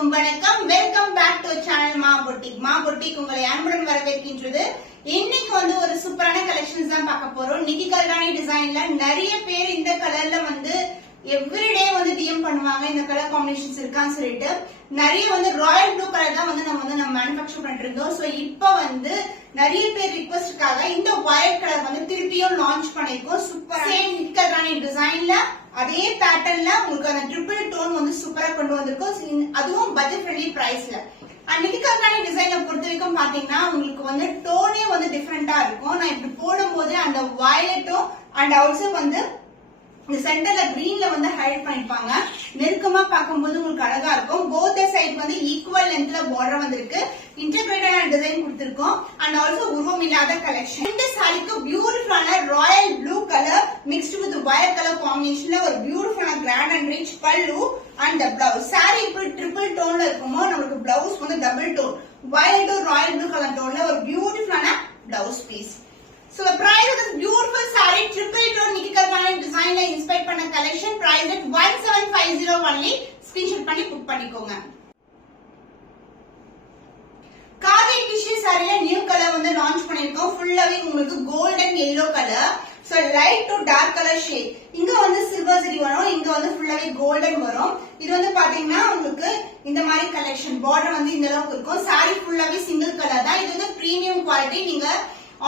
அனைவருக்கும் வணக்கம். Welcome back to channel மா பொட்டிக் உங்களை அன்புடன் வரவேற்கின்றது. இன்னைக்கு ஒரு சூப்பரான கலெக்ஷன்ஸ் தான் பார்க்க போறோம். நிக்கி கல்ராணி டிசைன்ல நிறைய பேர் இந்த கலர்ல எவ்ரிடே டிஎம் பண்ணுவாங்க. இந்த கலர் காம்பினேஷன்ஸ் இருக்கான்னு சொல்லிட்டு நிறைய ராயல் ப்ளூ கலர் தான் நம்ம மேனுஃபேக்சர் பண்ணிட்டு இருந்தோம். சோ இப்போ நிறைய பேர் ரிக்வெஸ்டுக்காக இந்த ஒயிட் கலர் திருப்பியும் லான்ச் பண்ணிருக்கோம். சூப்பர் சேம் நிக்கி கல்ராணி டிசைன்ல அதே பேட்டர்ன்ல உங்களுக்கு அந்த ட்ரிபிள் டோன் சூப்பரா கொண்டு வந்திருக்கோம். அதுவும் பட்ஜெட் ஃப்ரெண்ட்லி பிரைஸ்ல. நிக்கி கல்ராணி டிசைனை பொறுத்த வரைக்கும் பாத்தீங்கன்னா உங்களுக்கு டோனே டிஃபரெண்டா இருக்கும். நான் இப்படி போடும் போது அந்த வயலட்டும் அண்ட் ஆல்சோ இந்த சென்டர்ல கிரீன்ல ஹைலைட் பண்ணிருப்பாங்க. நெருக்கமா பார்க்கும்போது உங்களுக்கு அழகா இருக்கும். போத் சைட் ஈக்குவல் லென்த்ல பார்டர் வந்திருக்கு. இன்டகிரேட்டட் டிசைன் கொடுத்திருக்கோம் அண்ட் ஆல்சோ உருவம் இல்லாத கலெக்ஷன். இந்த சாரிக்கு பியூட்டிஃபுல்லான royal blue colour mixed with wire colour காம்பினேஷன்ல ஒரு பியூட்டிஃபுல்லான grand and rich pallu and blouse. Sari இப்படி ட்ரிபிள் டோன்ல இருக்குமோ நமக்கு blouse double tone violet royal blue colour டோன்ல ஒரு பியூட்டிஃபுல்லான blouse piece. So the price of this beautiful saree triple tone Nikki Kaldani design la inspire panna collection price at 1750 only. Screenshot பண்ணி book பண்ணிக்கோங்க. Khadi tissue சாரில new colour launch பண்ணிருக்கோம். ஃபுல்லாவே உங்களுக்கு golden yellow colour. So light to dark color shade. இங்க silver zari வரும். இங்க ஃபுல்லாவே கோல்டன் வரும். இது பாத்தீங்கன்னா உங்களுக்கு இந்த மாதிரி கலெக்ஷன் பார்டர் இந்த அளவுக்கு இருக்கும். சாரி ஃபுல்லாவே சிங்கிள் கலர் தான். இது பிரீமியம் குவாலிட்டி. நீங்க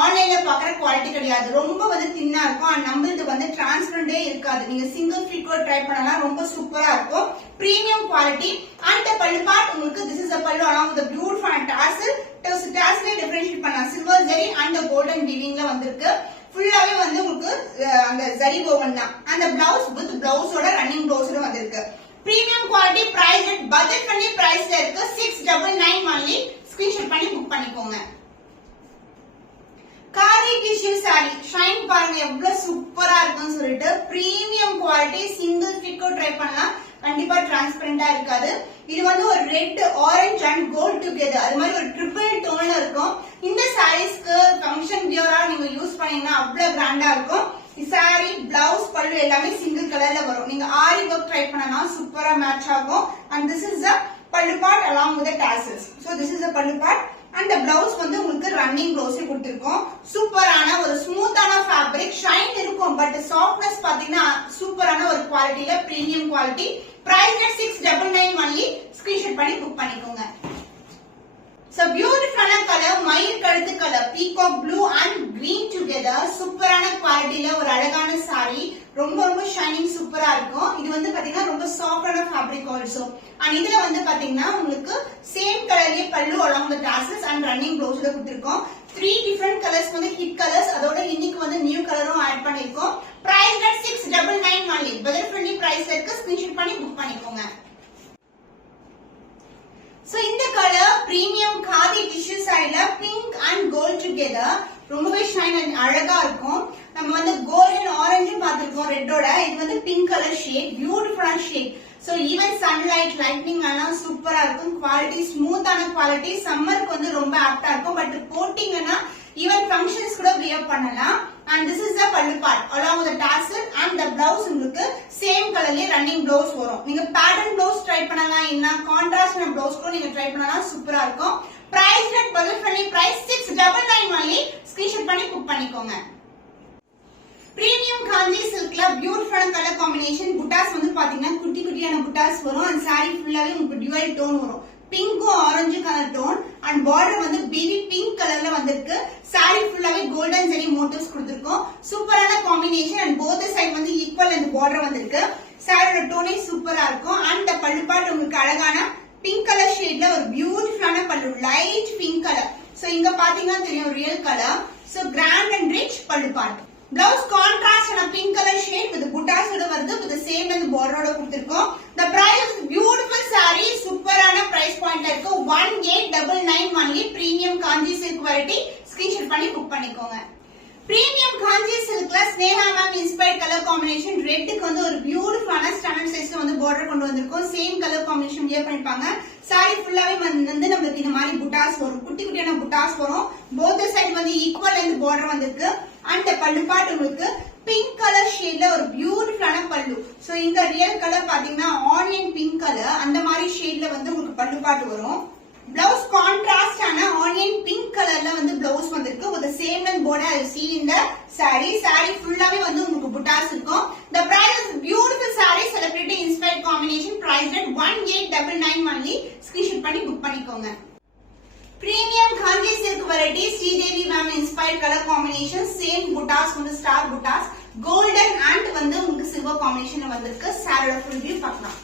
ஆன்லைன்ல பாக்குற குவாலிட்டி கிடையாது. ரொம்ப தின்னா இருக்கும். அண்ட் நம்மளுக்கு டிரான்ஸ்பரண்டே இருக்காது. நீங்க சிங்கிள் ஃபிட் ட்ரை பண்ணலாம். ரொம்ப சூப்பரா இருக்கும். Premium quality. And pallu part உங்களுக்கு this is a pallu along with a beautiful tassel. Tassel differentiate பண்ணலாம். சில்வர் ஜரி அண்ட் கோல்டன் வீவிங்ல வந்திருக்கு. ஃபுல்லாவே உங்களுக்கு அந்த ஜரி ஓவன் தான். அந்த பிளவுஸ் வித் பிளவுஸோட ரன்னிங் பிளவுஸோட வந்திருக்கு. Premium quality price at budget friendly பிரைஸ்ல இருக்கு. 699 only. ஸ்கிரீன்ஷாட் பண்ணி புக் பண்ணிக்கோங்க. காதி டிஷ்யூ சாரி ஷைன் பாருங்க எவ்வளவு சூப்பரா இருக்குன்னு சொல்லிட்டு premium quality single fit try பண்ணலாம். கண்டிப்பா டிரான்ஸ்பரண்டா இருக்காது. இது ஒரு red orange and gold together அது மாதிரி ஒரு ட்ரிபிள் டோன்ல இருக்கும். இந்த சாரீஸ்க்கு ஃபங்க்ஷன் வியரா நீங்க யூஸ் பண்ணீங்கன்னா அவ்வளவு கிராண்டா இருக்கும். சாரி பிளவுஸ் பல்லு எல்லாமே சிங்கிள் கலர்ல வரும். நீங்க ஆரி ஒர்க் ட்ரை பண்ணனா சூப்பரா மேட்ச் ஆகும். And this is a pallu part along with the tassels. So this is a pallu part. அந்த பிளவுஸ் உங்களுக்கு ரன்னிங் பிளவுஸ் கொடுத்திருக்கோம். சூப்பரான ஒரு ஸ்மூத்தான ஃபேப்ரிக் ஷைன் இருக்கும். பட் சாஃப்ட்னஸ் பாத்தீங்கன்னா சூப்பரான ஒரு குவாலிட்டில premium quality. Price 699 only. Screenshot பண்ணி புக் பண்ணிக்கோங்க. So beautiful color மயில் கழுத்து colour peacock blue and green together சூப்பரான குவாலிட்டில ஒரு அழகான சாரி. ரொம்ப ஷைனிங் சூப்பரா இருக்கும். இது பாத்தீங்கன்னா ரொம்ப சாஃப்டான ஃபேப்ரிக் ஆல்சோ. அண்ட் இதுல பாத்தீங்கன்னா உங்களுக்கு சேம் கலர்லயே பல்லு along the tassels and running blouse கொடுத்திருக்கோம். 3 different colors ஹிட் கலர்ஸ். அதோட இன்னைக்கு நியூ கலரும் ஆட் பண்ணிருக்கோம். Price 699 only. பட்ஜெட் ஃப்ரெண்ட்லி பிரைஸ்ல இருக்கு. ஸ்கிரீன்ஷாட் பண்ணி புக் பண்ணிக்கோங்க. So இந்த கலர் பிரீமியம் காதி டிஷ்யூ சாரில பிங்க் அண்ட் கோல்ட் டுகெதர் ரொம்பவே ஷைன் அண்ட் அழகா இருக்கும். நம்ம கோல்டன் ஆரஞ்சு பாத்துருக்கோம் ரெட்டோட. இது பிங்க் கலர் ஷேட் பியூட்டிஃபுல்லான shade. So even sunlight lightning எல்லாம் சூப்பரா இருக்கும். குவாலிட்டி ஸ்மூத்தான குவாலிட்டி. சம்மருக்கு ரொம்ப ஆப்டா இருக்கும். பட் போட்டீங்கன்னா ஈவன் ஃபங்க்ஷன்ஸ் கூட வியர் பண்ணலாம். And this is the pallu part along with the tassel and the blouse உங்களுக்கு சேம் கலர்லயே ரன்னிங் blouse வரும். நீங்க பேட்டர்ன் blouse ட்ரை பண்ணலாம். இல்ல கான்ட்ராஸ்ட் blouse கூட நீங்க ட்ரை பண்ணலாம். சூப்பரா இருக்கும். Price at budget friendly price 699 only. Screenshot பண்ணி புக் பண்ணிக்கோங்க. பிரீமியம் காஞ்சி சில்க்ல பியூட்டிஃபுல்லான கலர் காம்பினேஷன். புட்டாஸ் பாத்தீங்கன்னா குட்டி குட்டியான புட்டாஸ் வரும். அந்த சாரி ஃபுல்லாவே உங்களுக்கு டுவல் டோன் வரும். பிங்கும் orange colour tone and border baby pink கலர்ல வந்திருக்கு. சாரி ஃபுல்லாவே கோல்டன் ஜரி மோட்டிவ்ஸ் கொடுத்திருக்கோம். சூப்பரான combination. And both side equal அந்த பார்டர் வந்திருக்கு. சாரியோட டோனே சூப்பரா இருக்கும். அண்ட் பல்லு பார்ட் உங்களுக்கு அழகான பிங்க் கலர் ஷேட்ல ஒரு பியூட்டிஃபுல்லான பல்லு லைட் பிங்க் கலர். சோ இங்க பாத்தீங்கன்னா தெரியும் real colour. So grand and rich pallu part. Blouse contrast and a pink color shade with buttas வருது. with the same and border ஓட கொடுத்திருக்கோம். The price is beautiful saree. சூப்பரான price point இருக்கு. 1899 only. Premium Kanchi silk variety. Screenshot பண்ணி book பண்ணிக்கோங்க. Premium Kanchi சில்க்ல Sneha ma'am inspired colour combination. ரெட்டுக்கு ஒரு பியூட்டிஃபுல்லான ஸ்டாண்டர்ட் சைஸ்ல பார்டர் கொண்டு வந்திருக்கோம். சேம் கலர் காம்பினேஷன் வியர் பண்ணிருப்பாங்க. சாரி ஃபுல்லாவே நமக்கு இந்த மாதிரி புட்டாஸ் வரும். குட்டி குட்டியான புட்டாஸ் வரும். போத் சைடு ஈக்குவல் அந்த பார்டர் வந்திருக்கு. அண்ட் பல்லு பார்ட் உங்களுக்கு பிங்க் கலர் ஷேட்ல ஒரு பியூட்டிஃபுல்லான பல்லு. சோ இந்த ரியல் கலர் பாத்தீங்கன்னா ஆனியன் பிங்க் கலர் அந்த மாதிரி ஷேட்ல உங்களுக்கு பல்லுப்பாட்டு வரும். பிளவுஸ் கான்ட்ராஸ்ட் ஆன ஆனியன் பிங்க் கலர்ல வந்து பிளவுஸ் வந்திருக்கு. with the same length border as you see in the saree ஃபுல்லாவே வந்து உங்களுக்கு புட்டாஸ் இருக்கும். the price is beautiful saree celebrating inspired combination priced at 1899 only. screenshot பண்ணி புக் பண்ணிக்கோங்க. Premium Kanji silk variety Sridevi ma'am inspired color combination same butas வந்து star butas golden and வந்து உங்களுக்கு silver combination வந்திருக்கு. saree full view பார்க்கலாம்.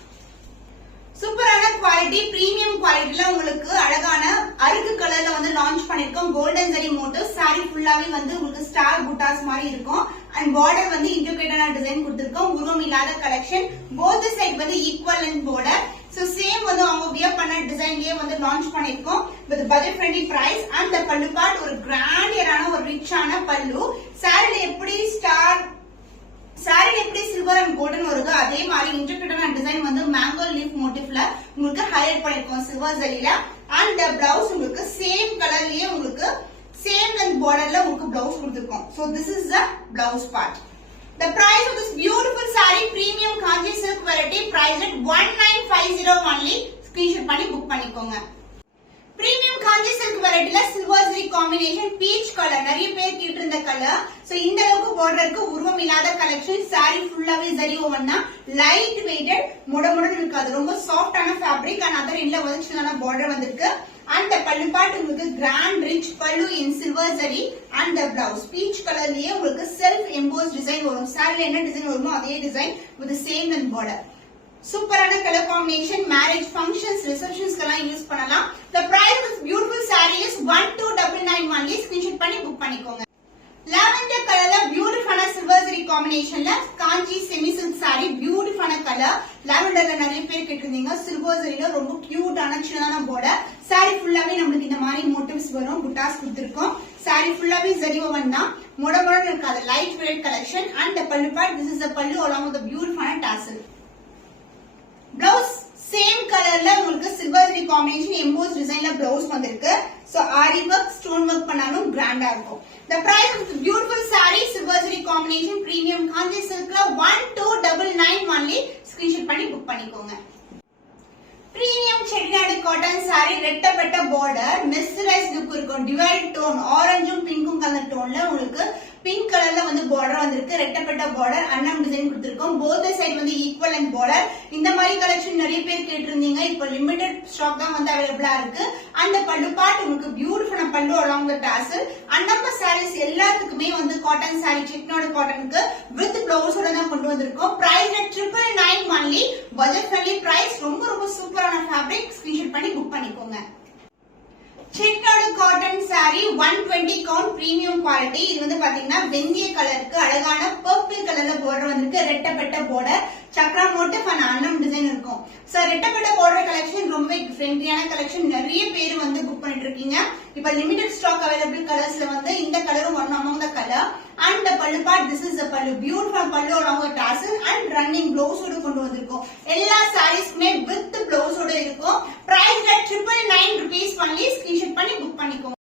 சூப்பரான quality premium குவாலிட்டில உங்களுக்கு அழகான அருக்கு கலர்ல வந்து லான்ச் பண்ணிருக்கோம். கோல்டன் ஜரி மோட்டிவ் saree ஃபுல்லாவே வந்து உங்களுக்கு ஸ்டார் புட்டாஸ் மாதிரி இருக்கும். அண்ட் பார்டர் வந்து இன்டிகிரேட்டடான டிசைன் கொடுத்திருக்கோம். உருவம் இல்லாத கலெக்ஷன். போத் சைடு வந்து equal length border. So same வந்து அவங்க வியர் பண்ண டிசைன்லயே வந்து லான்ச் பண்ணிருக்கோம். With budget friendly price. And the pallu part ஒரு கிராண்டியரான ஒரு ரிச்சான பல்லு. சாரில எப்படி சாரில எப்படி சில்வர் அண்ட் கோல்டன் வருதோ அதே மாதிரி இன்டர்பிரேட்டடான டிசைன் வந்து மேங்கோ லீஃப் மோட்டிவ்ல உங்களுக்கு ஹைலைட் பண்ணிருக்கோம் சில்வர் ஜரியில. அண்ட் பிளவுஸ் உங்களுக்கு சேம் கலர்லயே உங்களுக்கு சேம் லென்த் பார்டர்ல உங்களுக்கு பிளவுஸ் கொடுத்திருக்கோம். So this is the blouse part. The price of this beautiful saree premium Kanji silk variety priced at 1950 only. screenshot பண்ணி book பண்ணிக்கோங்க. Premium Kanji silk variety silver zari combination peach color நிறைய பேர் கேட்டிருந்த colour. So இந்த அளவுக்கு பார்டருக்கு உருவம் இல்லாத collection. saree ஃபுல்லாவே zari ஓவன்னா லைட் வெயிட்டட் முடமுடன் இருக்காது. ரொம்ப சாஃப்ட்டான ஃபேப்ரிக் அண்ட் அதர் எண்ட்ல வந்து சின்னதான பார்டர் வந்திருக்கு. and the pallu part உங்களுக்கு grand rich pallu in silver zari and the blouse peach கலர்லயே உங்களுக்கு self embossed design வரும். saree என்ன டிசைன் வருமோ அதே design with the same length border. சூப்பரான கலர் காம்பினேஷன் மேரேஜ் ஃபங்க்ஷன்ஸ் ரிசப்ஷன்ஸ்க்கெல்லாம் யூஸ் பண்ணலாம். the price of beautiful saree is 1299 only. screenshot பண்ணி புக் பண்ணிக்கோங்க. lavender கலர்ல பியூட்டிஃபுல்லான சில்வர் ஜரி காம்பினேஷன்ல காஞ்சி செமி சில்க் saree பியூட்டிஃபுல்லான கலர். லாவெண்டர்ல நிறைய பேர் கேட்டிருந்தீங்க. சில்வர் ஜரியில ரொம்ப கியூட்டான சின்னதான பார்டர். saree ஃபுல்லாவே நமக்கு இந்த மாதிரி மோட்டிவ்ஸ் வரும். புட்டாஸ் கொடுத்திருக்கோம். saree ஃபுல்லாவே ஜரி ஓவன் தான். முடமுடன் இருக்காது. Light weight collection. and the pallu part this is the pallu along with the beautiful tassel. Blouse same கலர்ல உங்களுக்கு சில்வர் ஜரி காம்பினேஷன் எம்போஸ் டிசைன்ல பிளவுஸ் வந்திருக்கு. சோ ஆரி வர்க் ஸ்டோன் வர்க் பண்ணாலும் கிராண்டா இருக்கும். the price of the beautiful saree silver zari combination premium Kanji silkல 1299 only. screenshot பண்ணி book பண்ணிக்கோங்க. பிரீமியம் செட்டிநாடு காட்டன் saree ரெட்டப்பட்ட பார்டர் மிஸ்டரைஸ் லுக் இருக்கும். டிவைட் டோன் ஆரஞ்சும் பிங்க்கும் கலர் டோன்ல உங்களுக்கு பிங்க் கலர்ல வந்து பார்டர் வந்திருக்கு. ரெட்டப்பட்ட பார்டர் அன்னம் டிசைன் கொடுத்திருக்கோம். போத் சைடு வந்து ஈக்குவல் அண்ட் பார்டர். இந்த மாதிரி கலெக்ஷன் நிறைய பேர் கேட்டிருந்தீங்க. இப்போ லிமிடெட் ஸ்டாக் தான் வந்து அவைலபிளா இருக்கு. அந்த பல்லு பார்ட் உங்களுக்கு பியூட்டிஃபுல் பல்லு அலாங் வித் டாசல். அண்ட் நம்ம சாரீஸ் எல்லாத்துக்குமே வந்து காட்டன் சாரி செட்டிநாடு காட்டனுக்கு வித் பிளவுஸோட தான் கொண்டு வந்திருக்கோம். Price 999 only. Budget friendly price. ரொம்ப ரொம்ப சூப்பரான ஃபேப்ரிக். ஸ்கிரீன்ஷாட் பண்ணி புக் பண்ணிக்கோங்க. Chettinad cotton saree 120 count premium quality. இது வந்து பாத்தீங்கன்னா வெந்தய கலருக்கு அழகான பர்பிள் கலர்ல பார்டர் வந்திருக்கு. ரெட்டப்பட்ட பார்டர் சக்ரா மோட்டிவ் அண்ட் அன்னம் டிசைன் இருக்கும். சோ ரெட்டப்பட்ட பார்டர் கலெக்ஷன் ரொம்ப ஃப்ரெண்ட்லியான கலெக்ஷன். நிறைய பேர் வந்து புக் பண்ணிட்டு இருக்கீங்க. இப்ப லிமிடெட் ஸ்டாக் அவைலபிள் கலர்ஸ்ல வந்து இந்த கலரும் one among the colour. and the pallu part this is the pallu beautiful pallu along with tassel and running blouse ஓட கொண்டு வந்திருக்கோம். எல்லா sareesமே with blouse ஓட இருக்கும். price at 999 rupees only. screenshot பண்ணி புக் பண்ணிக்கோங்க.